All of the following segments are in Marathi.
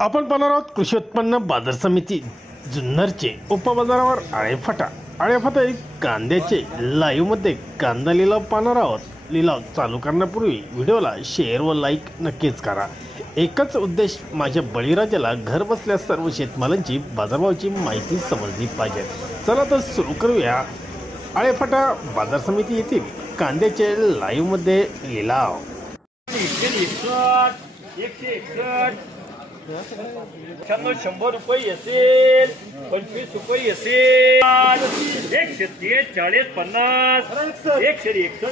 आपण पाहणार आहोत कृषी उत्पन्न बाजार समिती जुन्नरचे उपबाजारावर आळेफाटा कांद्याचे लाईव्हमध्ये कांदा लिलाव पाहणार आहोत। लिलाव चालू करण्यापूर्वी व्हिडिओला शेअर व लाईक नक्कीच करा। एकच उद्देश, माझ्या बळीराजाला घर बसल्या सर्व शेतमालांची बाजारभावाची माहिती समजली पाहिजे। चला तर सुरू करूया आळेफाटा बाजार समिती येथील कांद्याचे लाईव्हमध्ये लिलाव। 100 रुपये असेल, 25 रुपये असेल, 130, 40, 50, 161,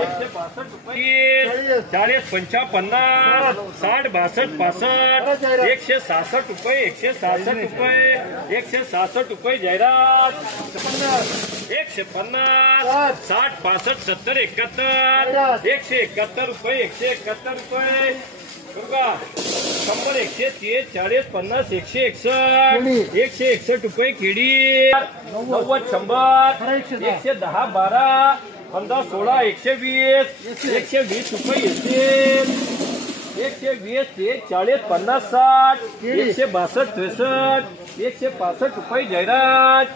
162 रुपये, 40, 55, 60, 62, 65, 166 रुपये, 166 रुपये, 166 रुपये जाहिरात, 150, 60, 65, 70, 71, 171 रुपये, 171 रुपये, 100, 130, 40, 50, 161, 161 रुपये केडी, 90, 100, 110, 12, 15, 16, 120, 120 रुपये असेल, 120, 40, 50, 60, 162, 63, 165 रुपये जाहिरात,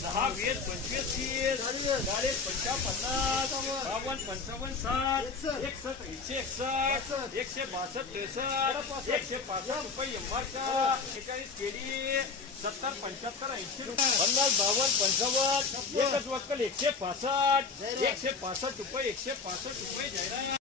10, 20, 25, 30, 40, 50, 50, 55, 60, 61, 161, 162, 63, 165 रुपये एमआरका, 41 केडी, 70, 75, 80 रुपये, 50, 52, 55, एकच वक्कल 165, 165 रुपये, 165 रुपये जाहिरात।